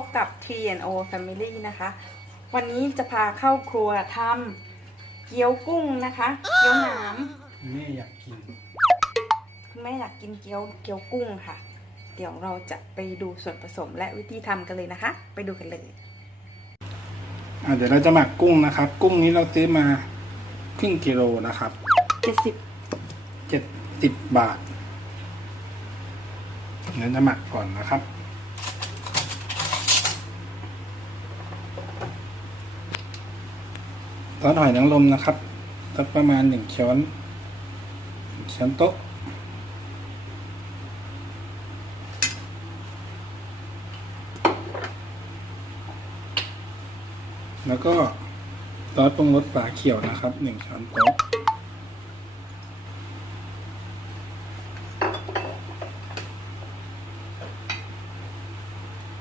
บกับ T&O Family นะคะ วันนี้จะพาเข้าครัวทำเกี๊ยวกุ้งนะคะ เกี๊ยวหนามแม่อยากกินคุณแม่อยากกินเกี๊ยวเกี๊ยวกุ้งค่ะ เดี๋ยวเราจะไปดูส่วนผสมและวิธีทำกันเลยนะคะ ไปดูกันเลย อะเดี๋ยวเราจะหมักกุ้งนะครับ กุ้งนี้เราซื้อมาครึ่งกิโลนะครับ70เจ็ดสิบบาทเดี๋ยวจะหมักก่อนนะครับ ซอสหอยนางรมนะครับสักประมาณหนึ่งช้อนช้อนโต๊ะแล้วก็ซอสปรุงรสฝาเขียวนะครับหนึ่งช้อนโต๊ะ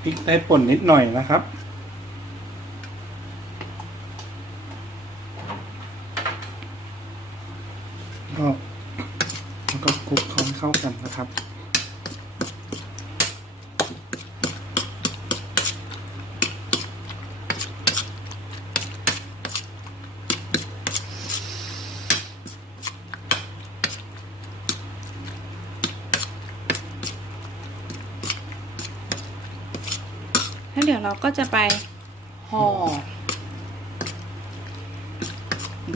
พริกไทยป่นนิดหน่อยนะครับ ก็แล้วก็คลุก เคล้าให้เข้ากันนะครับแล้วเดี๋ยวเราก็จะไปห่อ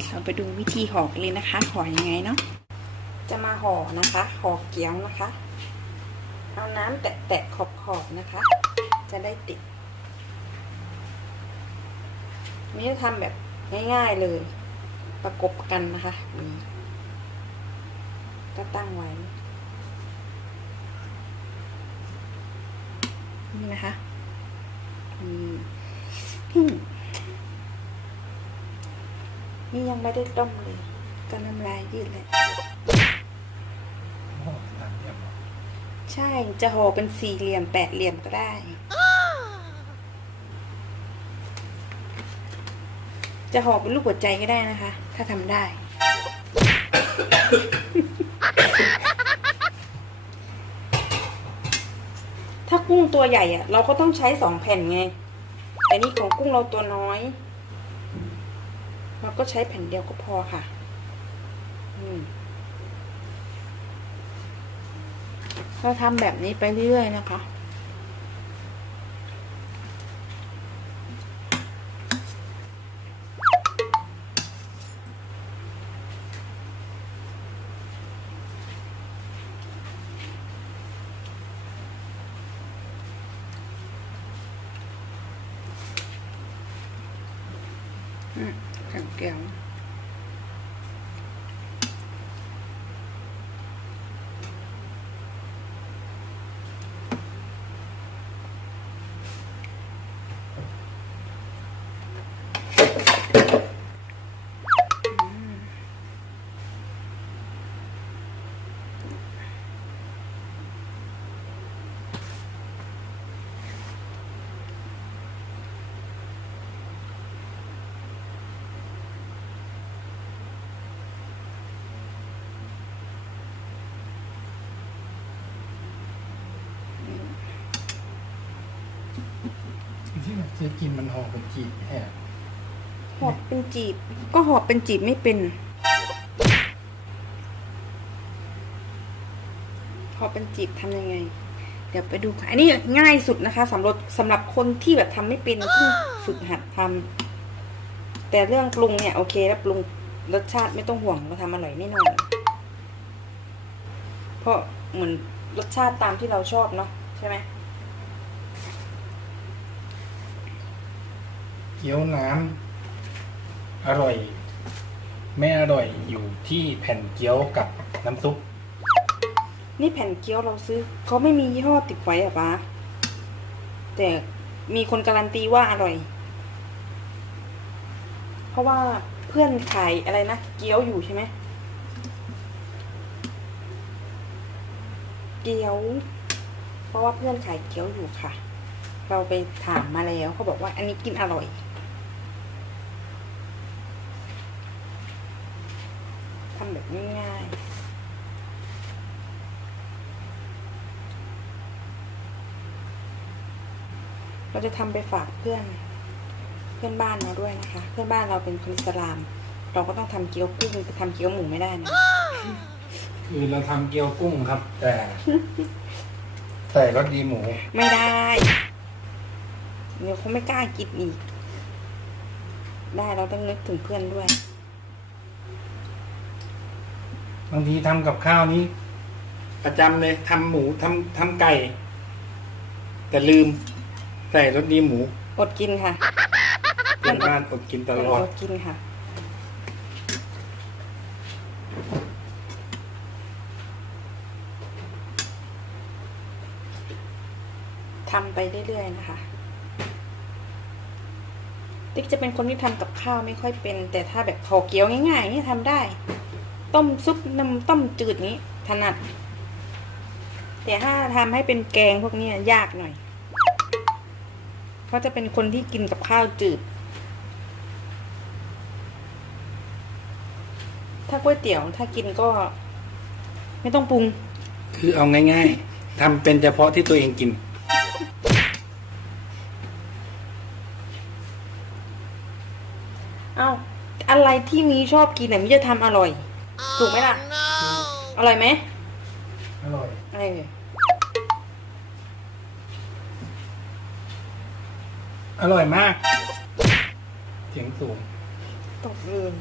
เราไปดูวิธีห่อกเลยนะคะห่อยังไงเนาะ จะมาห่อนะคะห่อเกี๊ยวนะคะ เอาน้ำแตะๆขอบๆนะคะ จะได้ติดนี่จะทำแบบง่ายๆเลย ประกบกันนะคะนี่ก็ตั้งไว้ นี่นะคะอืมอืมนี่ยังไม่ได้ต้มเลยก็น้ำลายยืดเลย ใช่ จะห่อเป็นสี่เหลี่ยมแปดเหลี่ยมก็ได้ จะห่อเป็นลูกหัวใจก็ได้นะคะ ถ้าทำได้ ถ้ากุ้งตัวใหญ่อะเราก็ต้องใช้สองแผ่นไง แต่นี่ของกุ้งเราตัวน้อย เราก็ใช้แผ่นเดียวก็พอค่ะ อืม เราทำแบบนี้ไปเรื่อยๆนะคะ อืมแข็งแก้วที่เรา ซื้อกินมันห่อเป็นจีบแห่หอบเป็นจีบ ก็หอบเป็นจีบไม่เป็น หอบเป็นจีบทำยังไง เดี๋ยวไปดูค่ะ อันนี้ง่ายสุดนะคะสำหรับสำหรับคนที่แบบทำไม่เป็นเพิ่งฝึกหัดทำแต่เรื่องปรุงเนี่ยโอเคแล้วปรุงรสชาติไม่ต้องห่วงเราทำอร่อยแน่นอนเพราะเหมือนรสชาติตามที่เราชอบเนาะใช่ไหม เกี๊ยวน้ำอร่อย ไม่อร่อยอยู่ที่แผ่นเกี๊ยวกับน้ำซุปนี่แผ่นเกี๊ยวเราซื้อเขาไม่มียี่ห้อติดไว้อะป้าแต่มีคนการันตีว่าอร่อย เพราะว่าเพื่อนขายอะไรนะ เกี๊ยวอยู่ใช่ไหมเกี๊ยว เพราะว่าเพื่อนขายเกี๊ยวอยู่ค่ะ เราไปถามมาแล้วเขาบอกว่าอันนี้กินอร่อย ทำแบบง่ายๆ เราจะทำไปฝากเพื่อนเพื่อนบ้านเราด้วยนะคะ เพื่อนบ้านเราเป็นคนอิสลาม เราก็ต้องทำเกี๊ยวกุ้งไปทำเกี๊ยวหมูไม่ได้นะคือเราทำเกี๊ยวกุ้งครับ แต่ใส่รสดีหมู ไม่ได้ เดี๋ยวเขาไม่กล้ากินอีก ได้เราต้องนึกถึงเพื่อนด้วย บางทีทำกับข้าวนี้ ประจำเลยทำหมูทำทำไก่ แต่ลืม ใส่รสดีหมู อดกินค่ะเพื่อนบ้านอดกินตลอดอดกินค่ะ ทำไปเรื่อยๆนะคะ ติ๊กจะเป็นคนที่ทำกับข้าวไม่ค่อยเป็น แต่ถ้าแบบขอเกี๊ยวง่ายๆนี่ทำได้ ต้มซุปน้ำต้มจืดนี้ถนัด แต่ถ้าทำให้เป็นแกงพวกเนี้ยยากหน่อย เพราะจะเป็นคนที่กินกับข้าวจืด ถ้าก๋วยเตี๋ยวถ้ากินก็ ไม่ต้องปรุง คือเอาง่ายๆทำเป็นเฉพาะที่ตัวเองกินเอ้าอะไรที่มีชอบกินเนี่ยมิจะทำอร่อย ถูกไหมล่ะ อร่อยไหมอร่อยเอออร่อยมากเสียงสูงตกเลย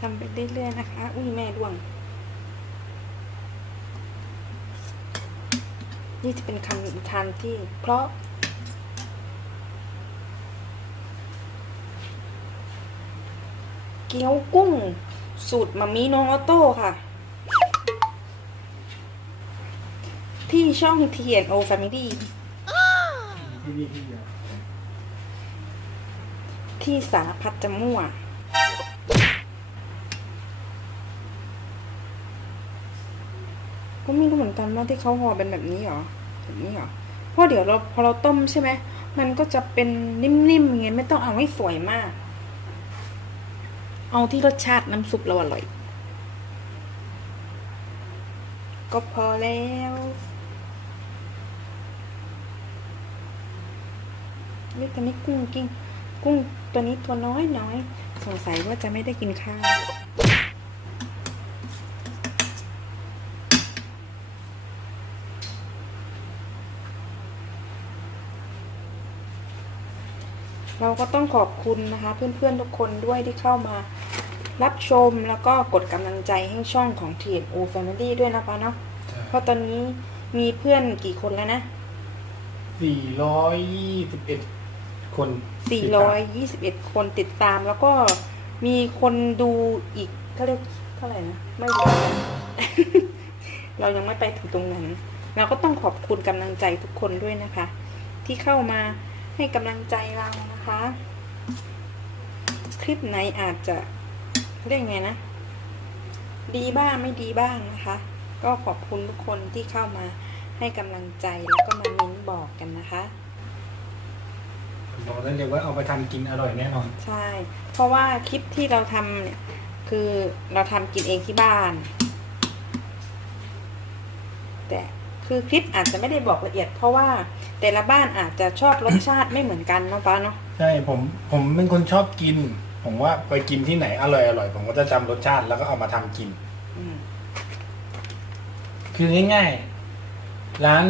ทำไปเรื่อยๆนะคะ อุ้ยแม่ร่วง นี่จะเป็นคำอุทานที่เพราะ เกี๊ยวกุ้ง สูตรมามีน้องออโต้ค่ะ ที่ช่อง TNO Family ที่นี่ที่เดียวที่สารพัดจะมั่ว ก็ไม่รู้เหมือนกันว่าที่เขาห่อเป็นแบบนี้เหรอ แบบนี้เหรอ เพราะเดี๋ยวเราพอเราต้มใช่ไหม มันก็จะเป็นนิ่มๆไงไม่ต้องเอาให้สวยมาก เอาที่รสชาติน้ำซุปเราอร่อย ก็พอแล้วนี่ตอนนี้กุ้งกิ้งกุ้งตัวนี้ตัวน้อยน้อย สงสัยว่าจะไม่ได้กินข้าว เราก็ต้องขอบคุณนะคะเพื่อนๆทุกคนด้วยที่เข้ามารับชมแล้วก็กดกำลังใจให้ช่องของ TNO Family ด้วยนะคะเนาะเพราะตอนนี้มีเพื่อนกี่คนแล้วนะสี่ร้อยยี่สิบเอ็ดคนติดตาม421 คนติดตามแล้วก็มีคนดูอีกเขาเรียกเท่าไหร่นะ ไม่รู้เรายังไม่ไปถึงตรงนั้น เราก็ต้องขอบคุณกำลังใจทุกคนด้วยนะคะ ที่เข้ามา ให้กำลังใจเรานะคะ คลิปไหนอาจจะเรียกไงนะ ดีบ้างไม่ดีบ้างนะคะ ก็ขอบคุณทุกคนที่เข้ามาให้กำลังใจแล้วก็มาเม้นบอกกันนะคะบอกได้เลยว่าเอาไปทำกินอร่อยแน่นอน ใช่ เพราะว่าคลิปที่เราทำเนี่ย คือเราทำกินเองที่บ้าน แต่ คือคลิปอาจจะไม่ได้บอกละเอียด เพราะว่าแต่ละบ้านอาจจะชอบรสชาติไม่เหมือนกันเนาะป้าเนาะใช่ผมผมเป็นคนชอบกิน ผมว่าไปกินที่ไหนอร่อยอร่อยผมก็จะจำรสชาติแล้วก็เอามาทำกิน อืมคือง่ายๆ ร้าน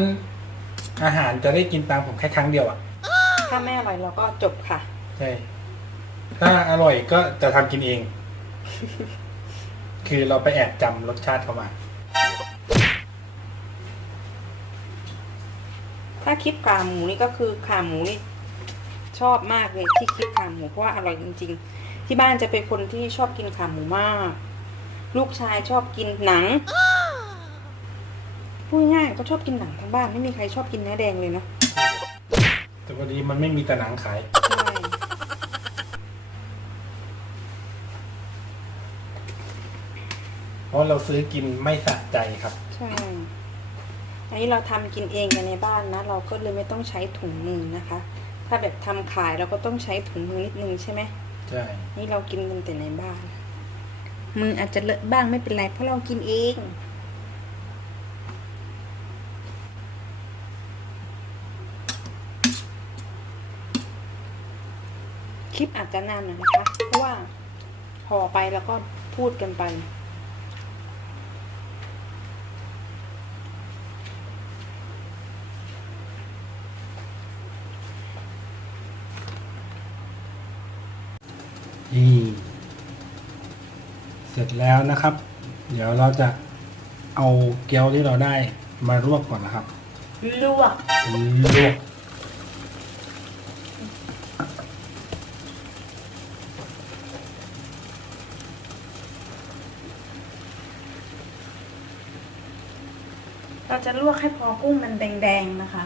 อาหารจะได้กินตามผมแค่ครั้งเดียวอะถ้าไม่อร่อยเราก็จบค่ะ ใช่ ถ้าอร่อยก็จะทำกินเอง คือเราไปแอบจำรสชาติเข้ามา ถ้าคลิปขาหมูนี่ก็คือขาหมูนี่ชอบมากเลยที่คลิปขาหมูเพราะว่าอร่อยจริง ๆ ที่บ้านจะเป็นคนที่ชอบกินขาหมูมาก ลูกชายชอบกินหนังพูดง่ายๆก็ชอบกินหนังทั้งบ้านไม่มีใครชอบกินเนื้อแดงเลยเนาะแต่พอดีมันไม่มีแต่หนังขายใช่เพราะเราซื้อกินไม่สะใจครับ ใช่ อันนี้เราทำกินเองกันในบ้านนะ เราก็เลยไม่ต้องใช้ถุงมือนะคะ ถ้าแบบทำขายเราก็ต้องใช้ถุงมือนิดนึงใช่ไหมใช่ นี่เรากินกันแต่ในบ้าน มืออาจจะเลอะบ้างไม่เป็นไรเพราะเรากินเองคลิปอาจจะนานหน่อยนะคะ เพราะว่าห่อไปแล้วก็พูดกันไป จแล้วนะครับ เดี๋ยวเราจะเอาเกี๊ยวที่เราได้มาลวกก่อนนะครับลวกลวกเราจะลวกให้พอกุ้งมันแดงๆนะคะ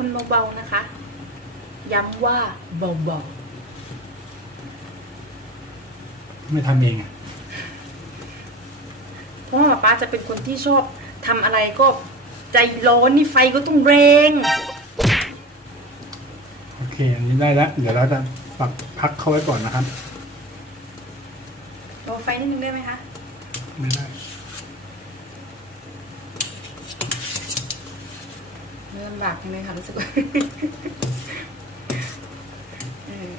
คนเบาๆนะคะ ย้ำว่าเบาไม่ทำเองอะๆ เพราะว่าป๊าจะเป็นคนที่ชอบทำอะไรก็ใจร้อนนี่ไฟก็ต้องแรง โอเค อันนี้ได้แล้ว เดี๋ยวเราจะปักพักเข้าไว้ก่อนนะครับรอไฟนิดนึงได้ไหมคะ ไม่ได้ ไม่ลำบากใช่ไหมคะรู้สึกว่าเออ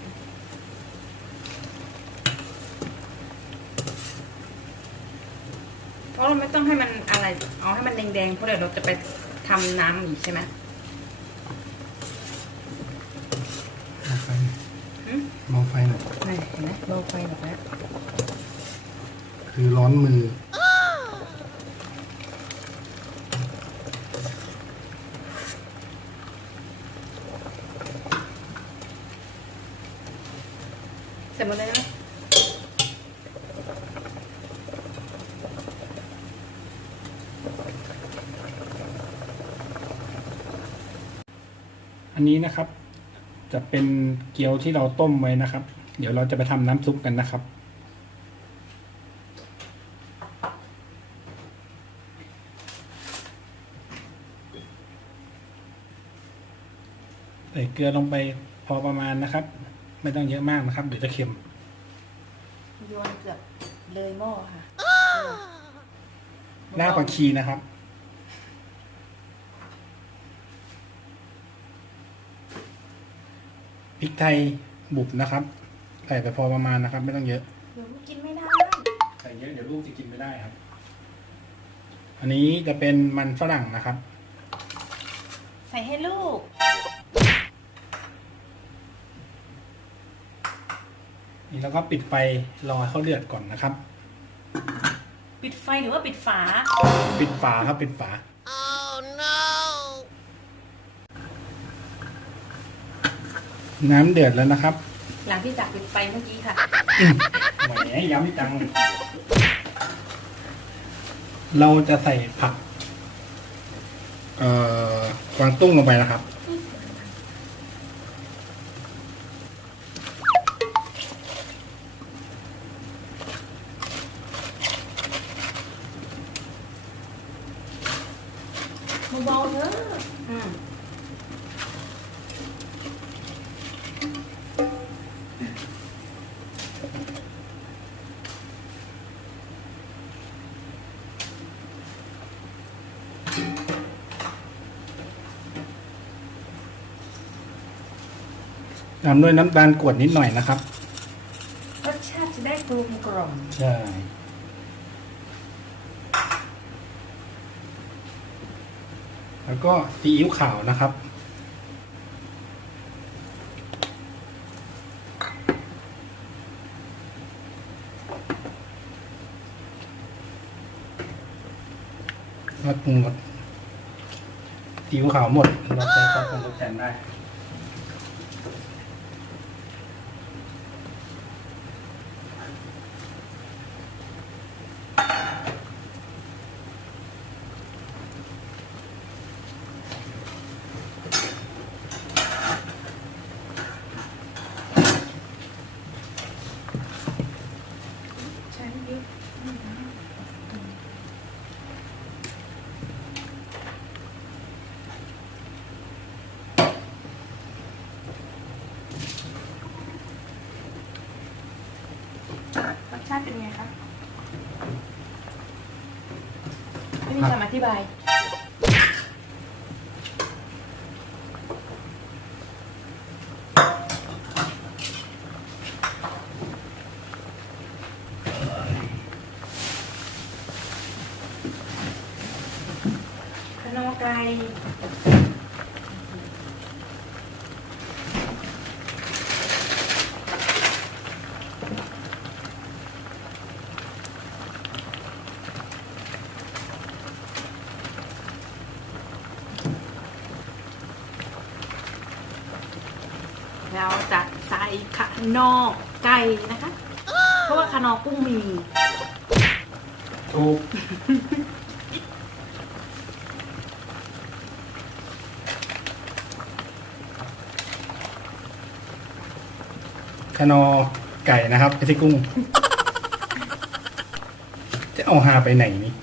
เพราะเราไม่ต้องให้มันอะไร เอาให้มันแดงๆ เพราะเดี๋ยวเราจะไปทำน้ำอีกใช่ไหมมองไฟหน่อยหืมมองไฟหน่อยนี่เห็นไหมเบาไฟหน่อยแล้วคือร้อนมือ จหมดเลยนะอันนี้นะครับ จะเป็นเกี๊ยวที่เราต้มไว้นะครับ เดี๋ยวเราจะไปทำน้ำซุปกันนะครับ ใส่เกลือลงไปพอประมาณนะครับ ไม่ต้องเยอะมากนะครับ เดี๋ยวจะเค็มโยนเกือบเลยหม้อค่ะรากผักชีนะครับ พริกไทยบุบนะครับ ใส่ไปพอประมาณนะครับ ไม่ต้องเยอะ เดี๋ยวกินไม่ได้ใส่เยอะเดี๋ยวลูกจะกินไม่ได้ครับ อันนี้จะเป็นมันฝรั่งนะครับ ใส่ให้ลูก นี่แล้วก็ปิดไฟรอให้เขาเดือดก่อนนะครับ ปิดไฟหรือว่าปิดฝา ปิดฝาครับปิดฝาน้ำเดือดแล้วนะครับ หลังที่จากปิดไฟเมื่อกี้ค่ะแหมย้ำจัง เราจะใส่ผัก เอ่อกวางตุ้งลงไปนะครับ เบาๆเถอะอืมตามด้วยน้ำตาลกรวดนิดหน่อยนะครับ รสชาติจะได้กลมกล่อม ใช่ ก็ซีอิ๊วขาวนะครับ มาปรุงรสซีอิ๊วขาวหมดเราใช้ซอสปรุงรสแทนได้ ธิบาย ขนมไก่เราจะใส่ข นอไก่นะคะ เพราะว่าขนอกุ้งมีถูกขนอไก่นะครับไม่ใช่กุ้ง จะเอาหาไปไหนนี่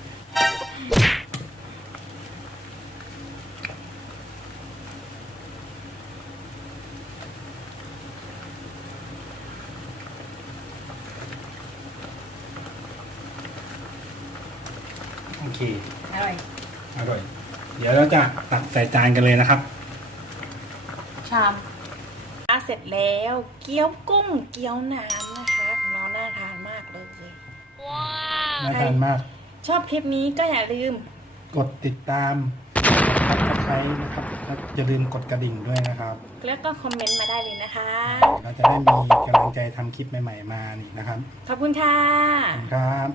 โอเค อร่อย อร่อย เดี๋ยวเราจะตัก ใส่จานกันเลยนะครับ ชามเสร็จแล้วเกี๊ยวกุ้งเกี๊ยวน้ำนะคะน้องน่าทานมากเลยน่าทานมาก ชอบคลิปนี้ก็อย่าลืม กดติดตามกดใช้นะครับแล้วอย่าลืมกดกระดิ่งด้วยนะครับ แล้วก็คอมเมนต์มาได้เลยนะคะ เราจะได้มีกำลังใจทำคลิปใหม่ ๆ มานี่นะครับ ขอบคุณค่ะขอบคุณครับ